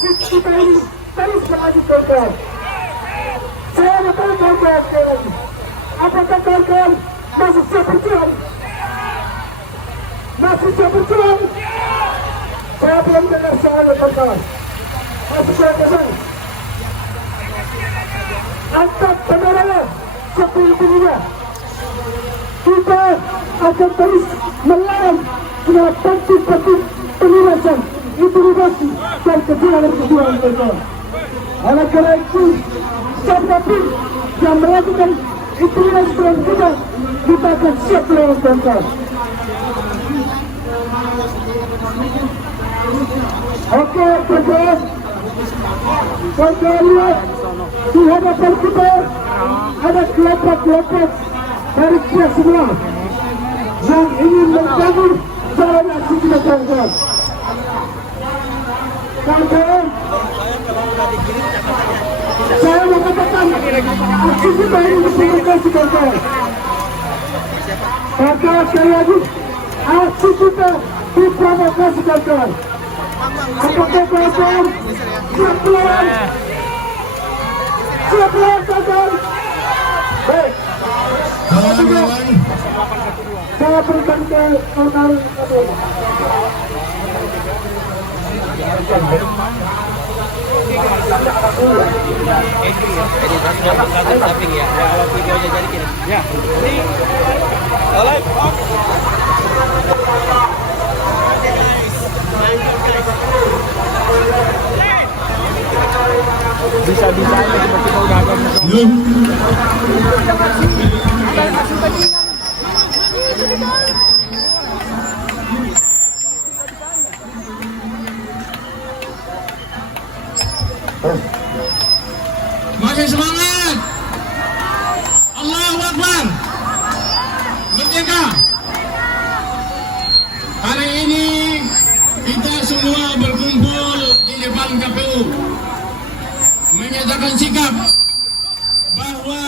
kita ini terus melanjutkan. Saya akan kawan-kawan sekali lagi. Apakah kawan-kawan masih siap berjuang? Masih siap berjuang? Saya belum dengar soalnya kawan-kawan. Masih saya pesan. Angkat benderanya setinggi-tingginya. Kita akan terus melawan dengan taktik-taktik penindasan, intimidasi dan kecurangan kawan-kawan. Oleh karena itu, siapapun yang melakukan intimidasi dengan kita akan siap melawan kawan-kawan. Oke, kawan-kawan. Kawan-kawan lihat di hadapan kita ada kelompok-kelompok dari pihak semua yang ingin mengganggu jalan aksi kita kawan-kawan. Kawan-kawan, saya mau katakan aksi kita ini diprovokasi kawan-kawan. Kawan-kawan sekali lagi, aksi kita diprovokasi kawan-kawan. Apakah kawan-kawan siap melawan? Siap melawan kawan-kawan? Baik. Kawan-kawan, Saya berikan ke kawan-kawan. Bisa-bisanya tiba-tiba udah ada masih semangat. Allahu Akbar. Merdeka. Hari ini kita semua berkumpul di depan KPU menyatakan sikap bahwa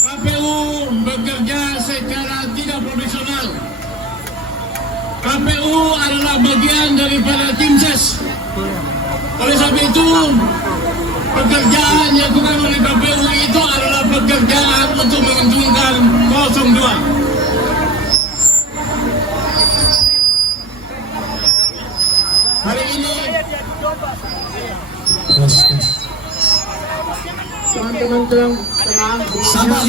KPU bekerja secara tidak profesional. KPU adalah bagian daripada tim ses. Oleh sebab itu, pekerjaan yang dilakukan oleh KPU itu adalah pekerjaan untuk menguntungkan 02. Hari ini Teman-teman tenang. sabar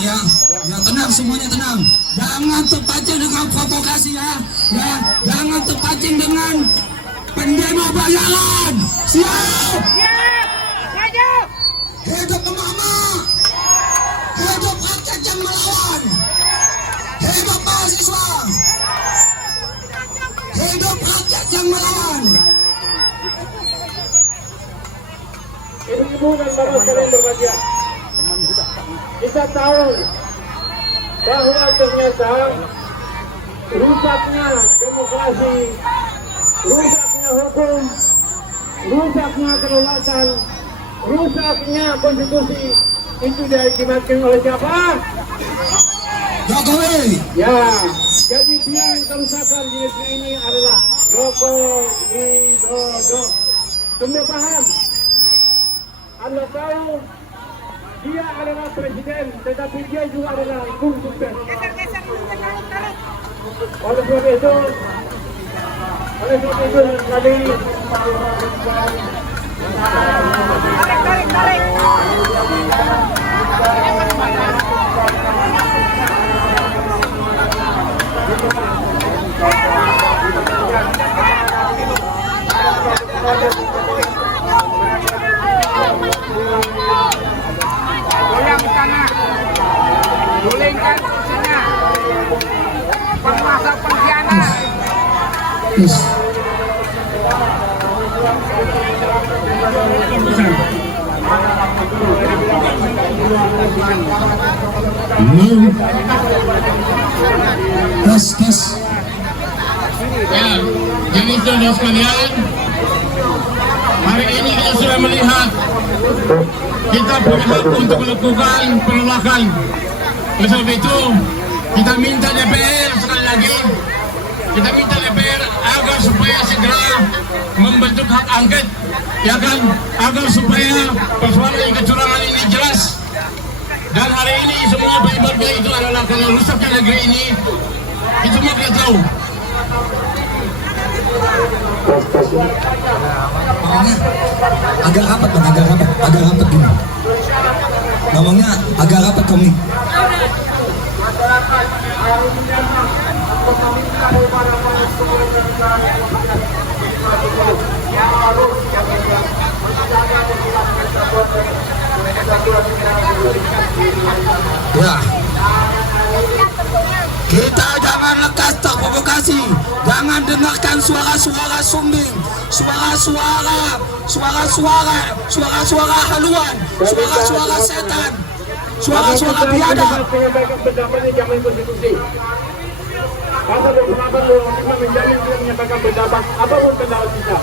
ya. Ya tenang, semuanya tenang. Jangan terpancing dengan provokasi ya. Jangan terpancing dengan pendemo bayaran. Siap. Hidup emak-emak. Hidup rakyat yang melawan. Hidup mahasiswa. Hidup rakyat yang melawan. Ibu-ibu dan bapak sekalian berbahagia. Kita tahu bahwa ternyata rusaknya demokrasi, rusaknya hukum, rusaknya kedaulatan, rusaknya konstitusi itu diakibatkan oleh siapa? Jokowi. Ya, jadi dia yang kerusakan di negeri ini adalah Joko Widodo. Semua paham? Anda tahu dia adalah presiden, tetapi dia juga adalah tim sukses. Oleh sebab itu tadi tarik. goyang di sana, gulingkan kursinya, penguasa pengkhianat. Tes. Ya, jadi saudara sekalian, hari ini kita sudah melihat kita punya hak untuk melakukan penolakan. Oleh sebab itu, kita minta DPR sekali lagi Kita minta DPR agar supaya segera membentuk hak angket, ya kan, agar supaya persoalan kecurangan ini jelas. Dan hari ini semua penyebabnya itu adalah karena rusaknya negeri ini. Itu semua kita tahu. Agak rapat bang, agak rapat gini. Ngomongnya agak rapat kami. Ya, kita jangan lekas terprovokasi, jangan dengarkan suara-suara sumbing, suara-suara haluan, suara-suara setan, suara-suara biadab. Menyampaikan pendapatnya jamin konstitusi. Pasal 28 menjamin kita menyampaikan pendapat apapun pendapat kita.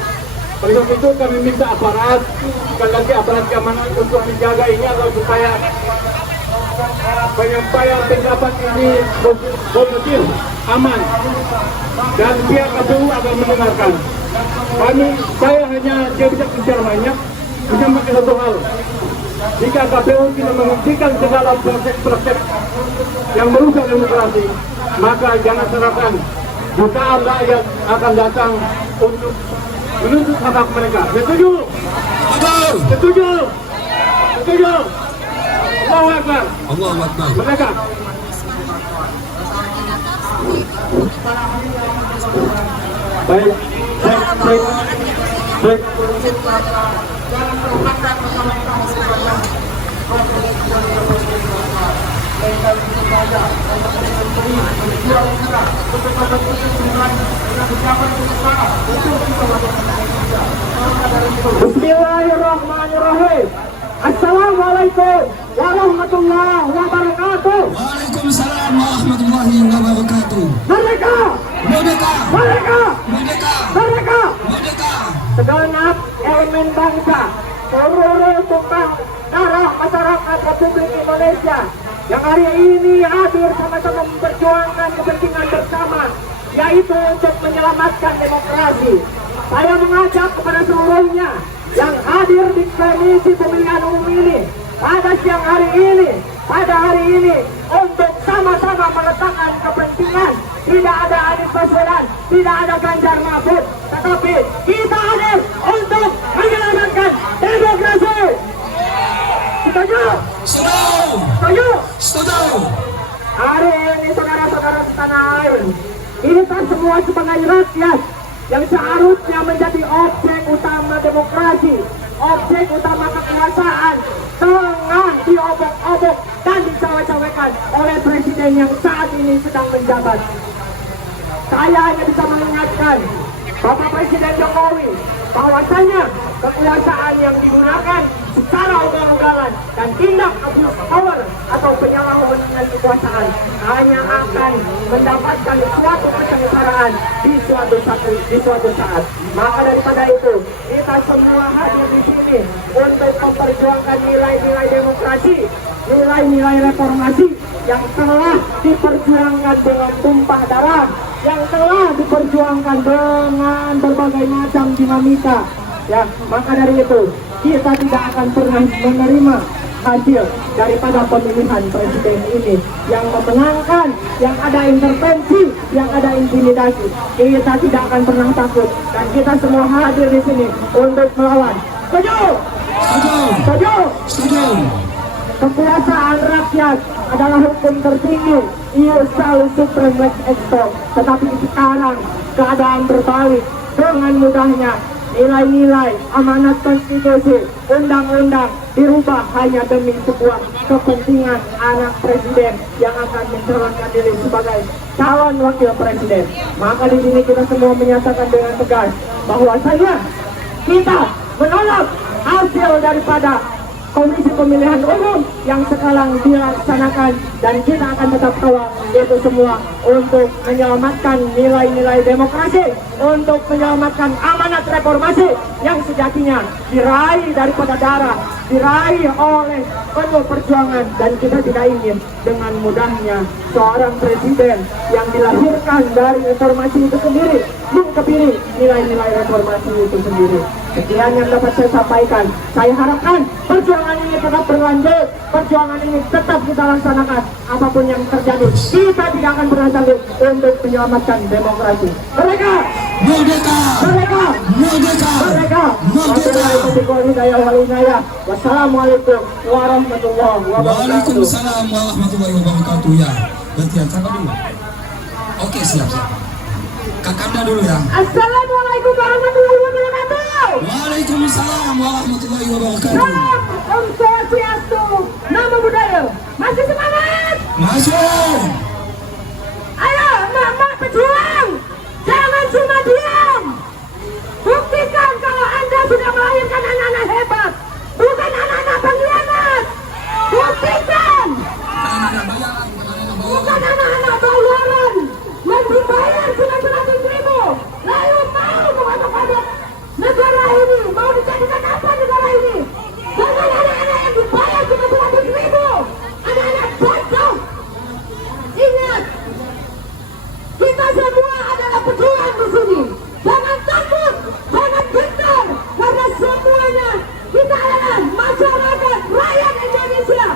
Oleh sebab itu kami minta aparat, sekali lagi aparat keamanan untuk menjaga ini agar supaya penyampaian pendapat ini betul, aman, dan pihak KPU akan mendengarkan. Saya hanya bisa bicara banyak, bisa pakai satu hal. Jika KPU tidak menghentikan segala proses-proses yang merusak demokrasi, maka jangan serahkan jutaan rakyat akan datang untuk menuntut hak mereka. Setuju? Setuju? Setuju? Allahu Akbar. Allahu Akbar. Mereka. Baik. Bismillahirrahmanirrahim. Assalamualaikum warahmatullahi wabarakatuh. Waalaikumsalam warahmatullahi wabarakatuh. Merdeka! Merdeka! Merdeka! Merdeka! Merdeka! Merdeka! Segenap elemen bangsa, seluruh tumpah darah masyarakat Republik Indonesia yang hari ini hadir sama-sama memperjuangkan kepentingan bersama, yaitu untuk menyelamatkan demokrasi. Saya mengajak kepada seluruhnya yang hadir di komisi pemilihan umum ini pada siang hari ini, untuk sama-sama meletakkan kepentingan. Tidak ada Anies Baswedan, tidak ada Ganjar Mahfud, tetapi kita hadir untuk menyelamatkan demokrasi. Setuju? Setuju? Setuju! Hari ini saudara-saudara setanah air, kita semua sebagai rakyat yang seharusnya menjadi objek utama demokrasi, objek utama kekuasaan, tengah diobok-obok dan dicawe-cawekan oleh presiden yang saat ini sedang menjabat. Saya hanya bisa mengingatkan Bapak Presiden Jokowi bahwasanya kekuasaan yang digunakan secara ugal-ugalan dan tindak abuse power atau penyalahgunaan kekuasaan hanya akan mendapatkan suatu kesengsaraan di suatu saat. Maka daripada itu, kita semua hadir di sini untuk memperjuangkan nilai-nilai demokrasi, nilai-nilai reformasi yang telah diperjuangkan dengan tumpah darah, yang telah diperjuangkan dengan berbagai macam dinamika. Ya, maka dari itu kita tidak akan pernah menerima hasil daripada pemilihan presiden ini yang memenangkan, yang ada intervensi, yang ada intimidasi. Kita tidak akan pernah takut dan kita semua hadir di sini untuk melawan. Setuju? Setuju! Setuju? Setuju! Kekuasaan rakyat adalah hukum tertinggi, iusal supreme lex exto. Tetapi sekarang keadaan berbalik. Dengan mudahnya nilai-nilai amanat konstitusi, undang-undang dirubah hanya demi sebuah kepentingan anak presiden yang akan mencalonkan diri sebagai calon wakil presiden. Maka di sini kita semua menyatakan dengan tegas bahwasanya kita menolak hasil daripada Komisi Pemilihan Umum yang sekarang dilaksanakan, dan kita akan tetap kawal itu semua untuk menyelamatkan nilai-nilai demokrasi, untuk menyelamatkan amanat reformasi yang sejatinya diraih daripada darah, diraih oleh penuh perjuangan. Dan kita tidak ingin dengan mudahnya seorang presiden yang dilahirkan dari reformasi itu sendiri mengkebiri nilai-nilai reformasi itu sendiri. Sekian yang dapat saya sampaikan. Saya harapkan perjuangan ini tetap berlanjut, perjuangan ini tetap kita laksanakan apapun yang terjadi. Kita tidak akan pernah sanggup untuk menyelamatkan demokrasi. Mereka Merdeka! Mereka Merdeka! Mereka Merdeka! Wassalamualaikum warahmatullahi wabarakatuh. Waalaikumsalam warahmatullahi wabarakatuh. Ya, gantian siapa dulu? Oke, siap. Kakanda dulu ya. Assalamualaikum warahmatullahi wabarakatuh. Waalaikumsalam warahmatullahi wabarakatuh. Salam Om Swastiastu, Namo Buddhaya. Masih semangat? Masuk! Ayo, emak-emak pejuang, jangan cuma diam. Buktikan kalau Anda sudah melahirkan anak-anak hebat, bukan anak-anak pengkhianat. Buktikan, bukan anak-anak bayaran yang dibayar cuma 100.000 lalu mau mengaduk-aduk negara ini, mau dijadikan apa negara ini dengan anak-anak yang dibayar cuma 100.000, anak-anak bodoh. Ingat, kita semua adalah pejuang di sini. Jangan takut, jangan gentar, karena semuanya kita adalah masyarakat rakyat Indonesia.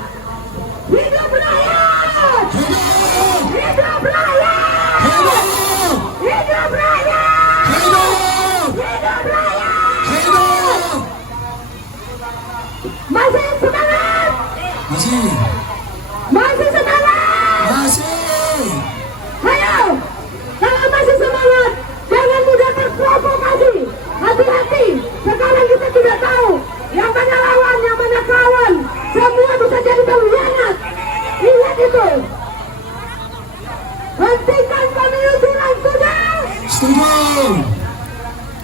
Hidup rakyat! Hidup rakyat! Hidup rakyat! Hidup rakyat! Masih semangat? Masih. Masih semangat? Masih. Ayo, kalau masih semangat, jangan mudah terprovokasi. Hati-hati, sekarang kita tidak tahu yang mana lawan, yang mana kawan. Semua bisa jadi pengkhianat. Ingat itu. Hentikan pemilu curang, sudah. Setuju.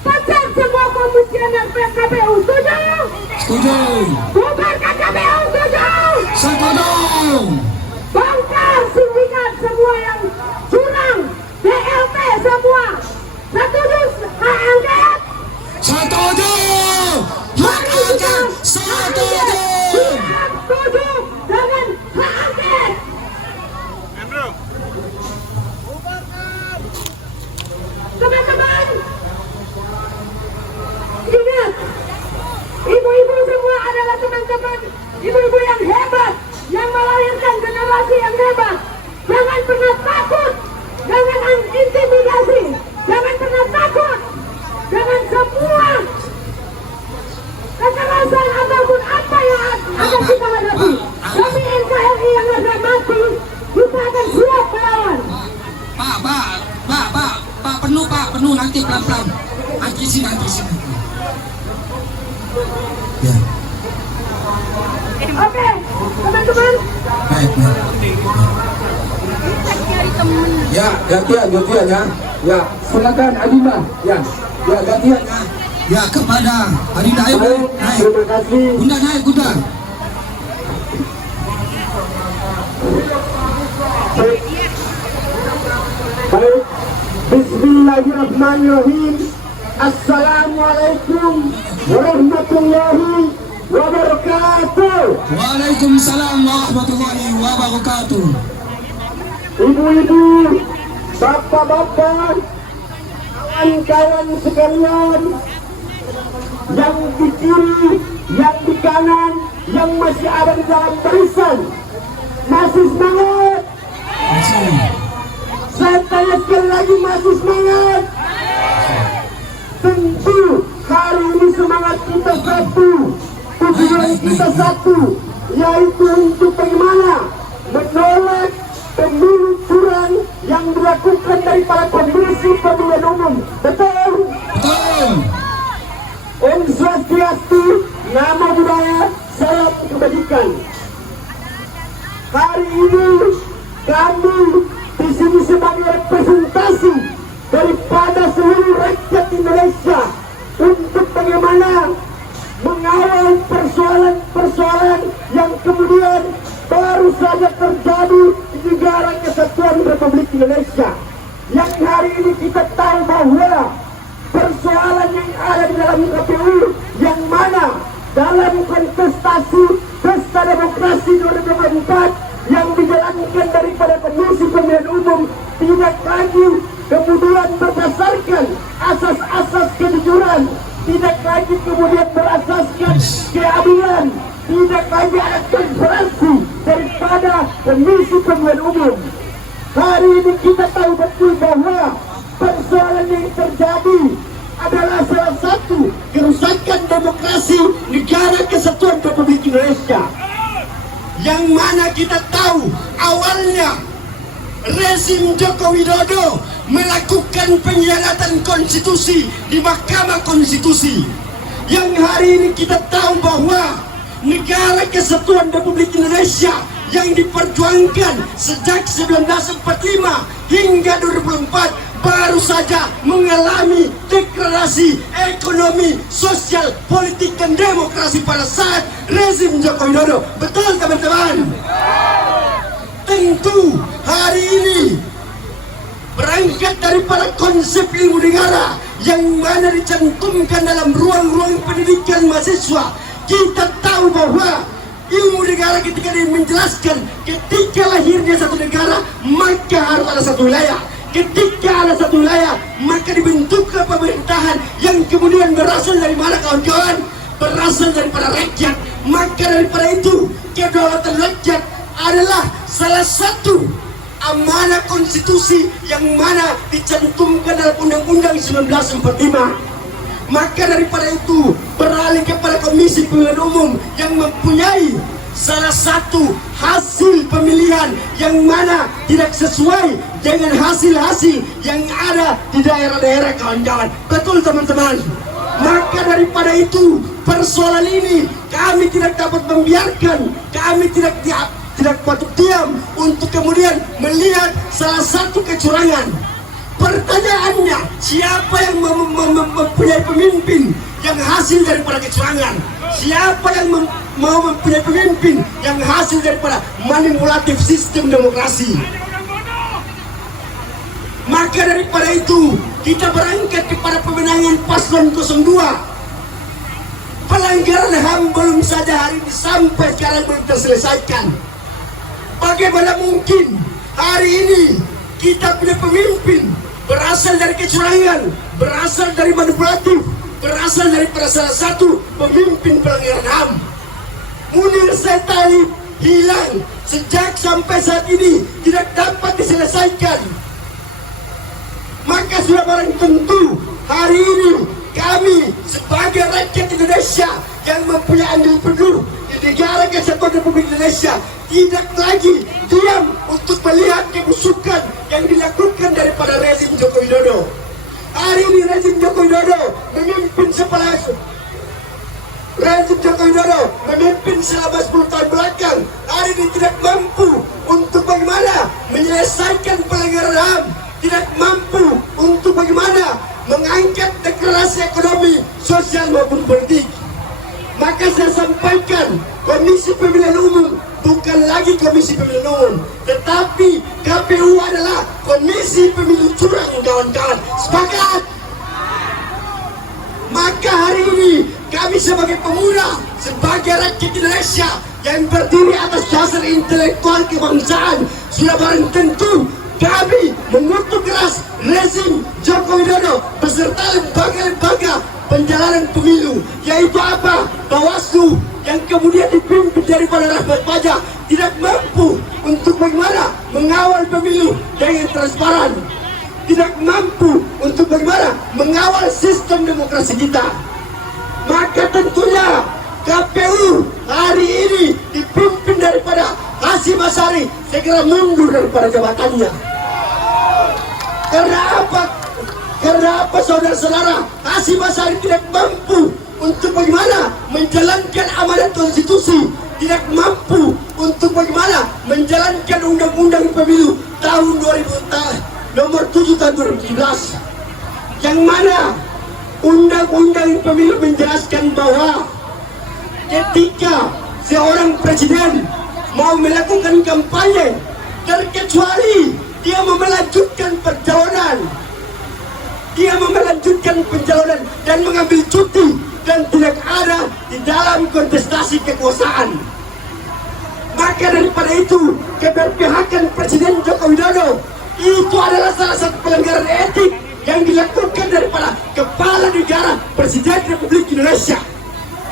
Pecat semua komisioner KPU, setuju. Setuju. Bubarkan KPU, setuju. Setuju. Bongkar sindikat semua yang curang, BLT semua. Setuju hak angket? Setuju. Hak angket. Setuju. Tidak setuju dengan hak angket. Teman-teman, ingat, ibu-ibu semua adalah teman-teman, ibu-ibu yang hebat, yang melahirkan generasi yang hebat. Jangan pernah takut dengan intimidasi, jangan pernah takut dengan semua kekerasan ataupun apa yang akan kita hadapi. Kami NKRI yang harga mati, kita akan siap melawan. Pak, penuh nanti pelan-pelan. Nanti sini. Ya. Oke, teman-teman. Baik. Ya, gantian ya. Ya, silakan Adinda. Ya, gantian ya. Ya, kepada Adinda, ayo Baik, naik. terima kasih. Bunda naik, Bunda. Baik, Bismillahirrahmanirrahim. Assalamualaikum warahmatullahi wabarakatuh. Waalaikumsalam warahmatullahi wabarakatuh. Ibu-ibu, bapak-bapak, kawan-kawan sekalian, yang di kiri, yang di kanan, yang masih ada di dalam barisan, masih semangat. Masih. Saya tanya sekali lagi, masih semangat? Tentu hari ini semangat kita satu, tujuan kita satu, yaitu untuk bagaimana menolak pemilu curang yang dilakukan dari para komisi pemilihan umum. Betul? Betul. Om Swastiastu, Namo Buddhaya, salam kebajikan. Hari ini kami di sini sebagai representasi daripada seluruh rakyat Indonesia untuk bagaimana mengawal persoalan-persoalan Kesatuan Republik Indonesia. Yang hari ini kita tahu bahwa persoalan yang ada di dalam KPU yang mana dalam kontestasi Pesta Demokrasi 2024 yang dijalankan daripada Komisi Pemilihan Umum tidak lagi kemudian berdasarkan asas-asas kejujuran, tidak lagi kemudian berasaskan keadilan, tidak lagi ada transparansi daripada Komisi Pemilihan Umum. Hari ini kita tahu betul bahwa persoalan yang terjadi adalah salah satu kerusakan demokrasi negara Kesatuan Republik Indonesia. Yang mana kita tahu awalnya rezim Joko Widodo melakukan pengkhianatan konstitusi di Mahkamah Konstitusi. Yang hari ini kita tahu bahwa negara Kesatuan Republik Indonesia yang diperjuangkan sejak 1945 hingga 2004 baru saja mengalami deklarasi ekonomi, sosial, politik, dan demokrasi pada saat rezim Joko Widodo. Betul teman-teman? Tentu hari ini berangkat daripada konsep ilmu negara yang mana dicantumkan dalam ruang-ruang pendidikan mahasiswa, kita tahu bahwa ilmu negara ketika dia menjelaskan ketika lahirnya satu negara maka harus ada satu wilayah. Ketika ada satu wilayah maka dibentuklah pemerintahan yang kemudian berasal dari mana kawan-kawan? Berasal daripada rakyat. Maka daripada itu kedaulatan rakyat adalah salah satu amanah konstitusi yang mana dicantumkan dalam Undang-Undang 1945. Maka daripada itu beralih kepada Komisi Pemilihan Umum yang mempunyai salah satu hasil pemilihan yang mana tidak sesuai dengan hasil-hasil yang ada di daerah-daerah kawan-kawan. Betul teman-teman? Maka daripada itu persoalan ini kami tidak dapat membiarkan, kami tidak patut diam untuk kemudian melihat salah satu kecurangan. Pertanyaannya, siapa yang mempunyai pemimpin yang hasil daripada kecurangan? Siapa yang mau mempunyai pemimpin yang hasil daripada manipulatif sistem demokrasi? Maka daripada itu kita berangkat kepada pemenangan paslon 02. Pelanggaran HAM belum saja hari ini sampai sekarang belum terselesaikan. Bagaimana mungkin hari ini kita punya pemimpin berasal dari kecurangan, berasal dari manipulatif, berasal daripada salah satu pemimpin pelanggaran HAM. Munir Said Talib hilang sejak sampai saat ini tidak dapat diselesaikan. Maka sudah barang tentu hari ini kami sebagai rakyat Indonesia yang mempunyai andil penuh di negara Kesatuan Republik Indonesia tidak lagi diam untuk melihat kebusukan yang dilakukan daripada rezim Joko Widodo. Hari ini rezim Joko Widodo memimpin selama 10 tahun belakang. Hari ini tidak mampu untuk bagaimana menyelesaikan pelanggaran HAM, tidak mampu untuk bagaimana mengangkat deklarasi ekonomi, sosial maupun politik. Maka saya sampaikan Komisi Pemilihan Umum bukan lagi Komisi Pemilihan Umum, tetapi KPU adalah Komisi Pemilu Curang, kawan-kawan. Sepakat? Maka hari ini kami sebagai pemuda, sebagai rakyat Indonesia yang berdiri atas dasar intelektual kebangsaan, sudah barang tentu kami mengutuk keras rezim Joko Widodo beserta lembaga-lembaga penjalanan pemilu, yaitu apa? Bawaslu yang kemudian dipimpin daripada Rahmat Pajak tidak mampu untuk bagaimana mengawal pemilu dengan transparan, tidak mampu untuk bagaimana mengawal sistem demokrasi kita. Maka tentunya KPU hari ini dipimpin daripada Hasyim Asyari segera mundur daripada jabatannya. Karena apa? Karena apa saudara-saudara? Hasyim Asyari tidak mampu untuk bagaimana menjalankan amanat konstitusi, tidak mampu untuk bagaimana menjalankan undang-undang pemilu tahun 2000 nomor 7 tahun 2017, yang mana undang-undang pemilu menjelaskan bahwa ketika seorang presiden mau melakukan kampanye terkecuali dia mau melanjutkan perjalanan. Dia mau melanjutkan pencalonan dan mengambil cuti dan tidak ada di dalam kontestasi kekuasaan. Maka daripada itu, keberpihakan Presiden Joko Widodo itu adalah salah satu pelanggaran etik yang dilakukan daripada Kepala Negara Presiden Republik Indonesia.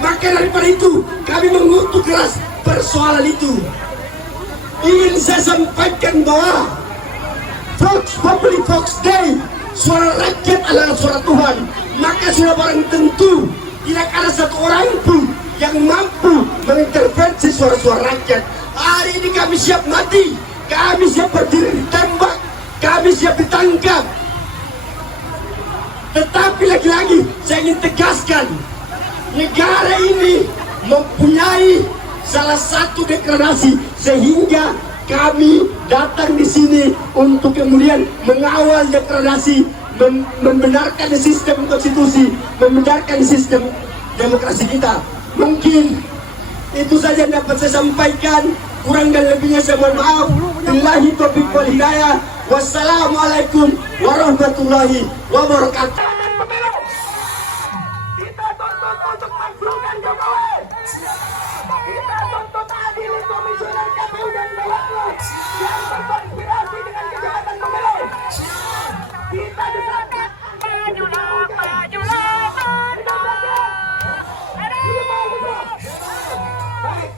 Maka daripada itu, kami mengutuk keras persoalan itu. Ingin saya sampaikan bahwa Vox Populi Vox Dei, suara rakyat adalah suara Tuhan. Maka sudah barang tentu tidak ada satu orang pun yang mampu mengintervensi suara-suara rakyat. Hari ini kami siap mati, kami siap berdiri ditembak, kami siap ditangkap. Tetapi lagi-lagi saya ingin tegaskan, negara ini mempunyai salah satu deklarasi sehingga kami datang di sini untuk kemudian mengawal deklarasi, membenarkan sistem konstitusi, membenarkan sistem demokrasi kita. Mungkin itu saja yang dapat saya sampaikan. Kurang dan lebihnya saya mohon maaf. Billahi taufiq wal hidayah. Wassalamualaikum warahmatullahi wabarakatuh. Kita tuntut untuk makzulkan Jokowi. Kita tuntut adil komisioner KPU dan Bawaslu yang berkonspirasi dengan kejahatan pemilu. Kita desakan majulah, majulah, baik,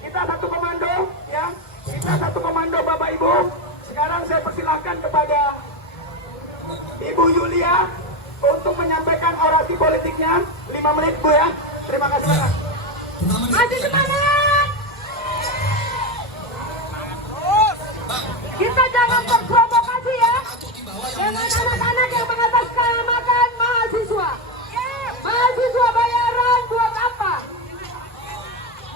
kita satu komando ya. Kita satu komando Bapak Ibu. Sekarang saya persilahkan kepada Ibu Yulia untuk menyampaikan orasi politiknya 5 menit Bu ya. Terima kasih banyak. Maju semangat. Kita jangan terprovokasi ya dengan anak-anak yang mengatasnamakan mahasiswa. Mahasiswa bayaran buat apa?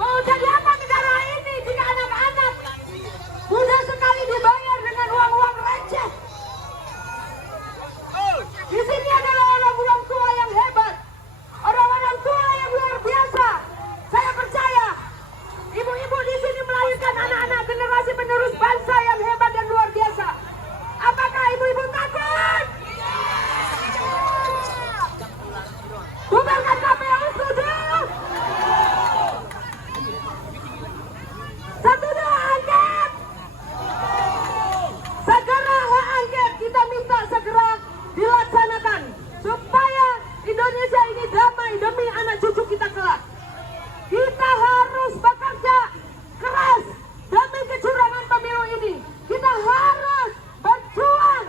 Mau jadi apa negara ini jika anak-anak mudah sekali dibayar dengan uang-uang receh? Di sini adalah orang-orang tua yang hebat, orang-orang tua yang luar biasa. Saya percaya ibu-ibu di sini melahirkan anak-anak generasi penerus bangsa yang hebat dan luar biasa. Apakah ibu-ibu takut? Bubarkan KPU, setuju? Setuju angket? Segera hak angket kita minta segera dilaksanakan supaya Indonesia ini damai demi anak cucu kita kelak. Kita harus bekerja keras demi kecurangan pemilu ini. Kita harus berjuang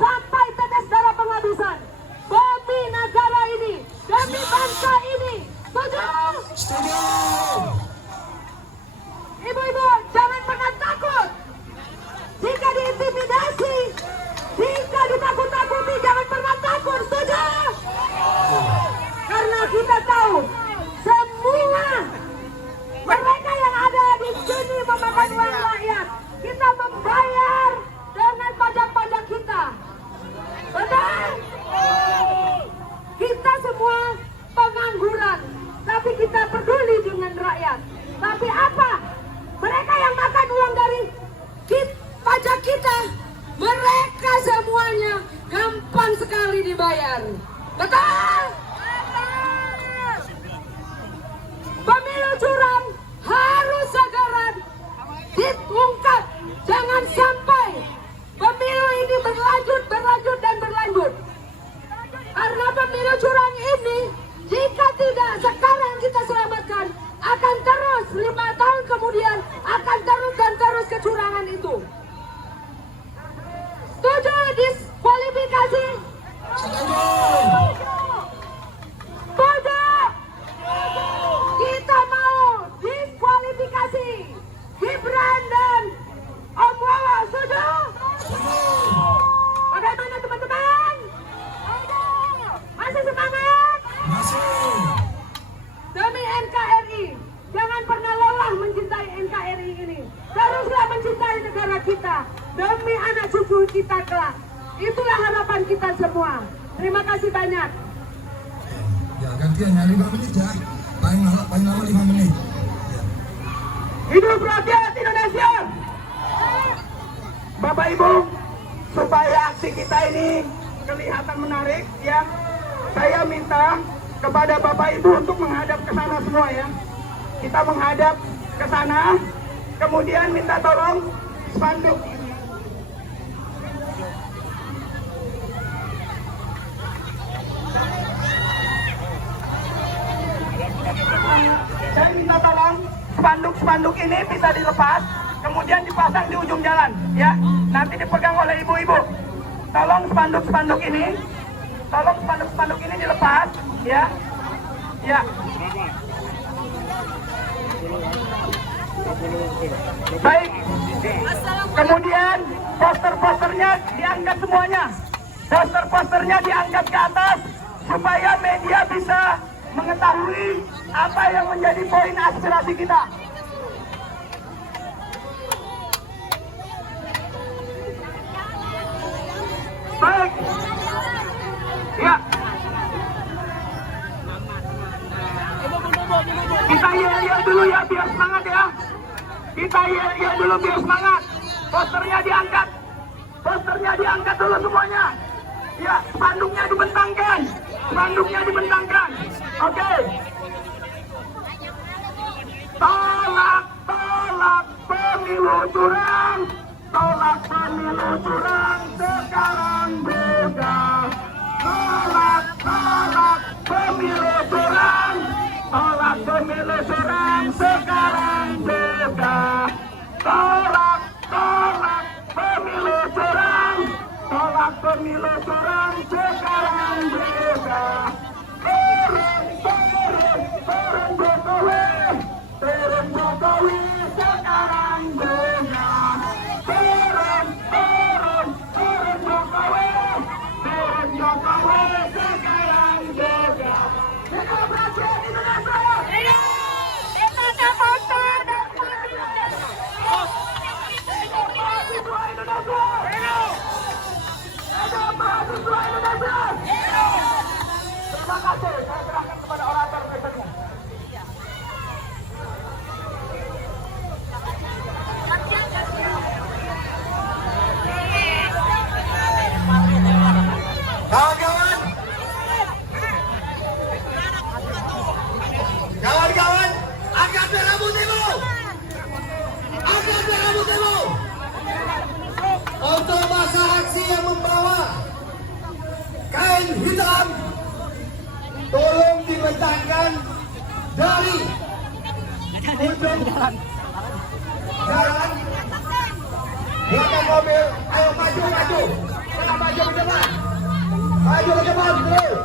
sampai tetes darah penghabisan demi negara ini, demi bangsa ini. Setuju? Setuju. Ibu-ibu jangan pernah takut. Jika diintimidasi, jika ditakut-takuti, jangan pernah takut. Setuju? Karena kita tahu semua mereka yang ada di sini memakan uang rakyat. Kita membayar dengan pajak-pajak kita. Betul? Kita semua pengangguran, tapi kita peduli dengan rakyat. Tapi apa? Mereka yang makan uang dari pajak kita, mereka semuanya gampang sekali dibayar. Betul? Pemilu curang harus segera diungkap. Jangan sampai pemilu ini berlanjut dan berlanjut. Karena pemilu curang ini, jika tidak sekarang kita selamatkan, akan terus 5 tahun kemudian akan terus dan terus kecurangan itu. Setuju diskualifikasi? Setuju. Kita mau diskualifikasi Gibran dan Om Wawa. Setuju? Bagaimana teman-teman? Masih semangat? Masih. Demi NKRI, jangan pernah lelah mencintai NKRI ini. Teruslah mencintai negara kita demi anak cucu kita kelak. Itulah harapan kita semua. Terima kasih banyak. Ya, gantiannya 5 menit ya. Paling lama 5 menit. Hidup rakyat Indonesia. Bapak Ibu, supaya aksi kita ini kelihatan menarik ya, saya minta kepada Bapak Ibu untuk menghadap ke sana semua ya. Kita menghadap ke sana, kemudian minta tolong spanduk. Saya minta tolong spanduk-spanduk ini bisa dilepas, kemudian dipasang di ujung jalan, ya. Nanti dipegang oleh ibu-ibu. Tolong spanduk-spanduk ini dilepas, ya. Ya. Baik. Kemudian poster-posternya diangkat semuanya. Poster-posternya diangkat ke atas supaya media bisa mengetahui apa yang menjadi poin aspirasi kita. Baik. Ya. Kita yel-yel dulu ya biar semangat ya. Kita yel-yel dulu biar semangat. Posternya diangkat. Posternya diangkat dulu semuanya. Ya, spanduknya dibentangkan. Spanduknya dibentangkan. Oke. Tolak pemilu curang. Tolak pemilu curang sekarang juga. Tolak pemilu curang. Tolak pemilu curang sekarang juga. Tolak pemilu curang. Tolak pemilu curang sekarang juga. Turun Jokowi sekarang juga. Turun Jokowi sekarang juga. Demokrasi Indonesia. Kita motor dan mahasiswa Indonesia. Ada mahasiswa Indonesia. Terima kasih. Saya serahkan kepada orator berikutnya. Kawan-kawan, angkatlah rambutmu. Angkatlah rambutmu. Untuk masa aksi yang membawa kain hitam, tolong dibentangkan dari ujung jalan. Belakang mobil, ayo maju. Kita maju ke depan. Maju ke depan, terus.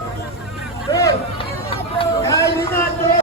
Kain hitam terus.